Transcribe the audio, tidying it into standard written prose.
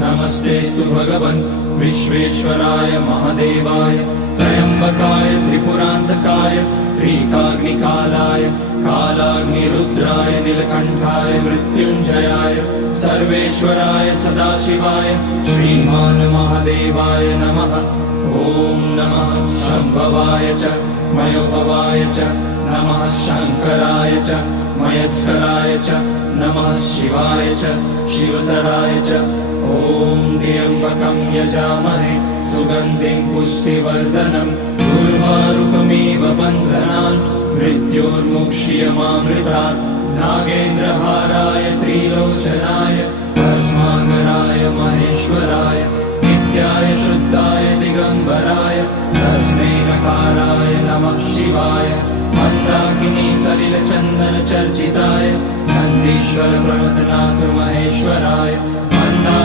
नमस्तेऽस्तु भगवन् विश्वेश्वराय महादेवाय त्र्यम्बकाय त्रिपुरान्तकाय त्रिकाग्निकालाय कालाग्निरुद्राय नीलकण्ठाय मृत्युञ्जयाय सर्वेश्वराय सदाशिवाय श्रीमान् महादेवाय नमः। ॐ नमः शम्भवाय च मयोभवाय च नमः शङ्कराय च मयस्कराय च नमः शिवाय च शिवतराय च। ॐ त्र्यम्बकं यजामहे सुगन्धिं पुष्टिवर्धनम् उर्वारुकमिव बन्धनान् मृत्योर्मुक्ष्यमामृतात्। नागेन्द्रहाराय त्रिलोचनाय भस्माङ्गराय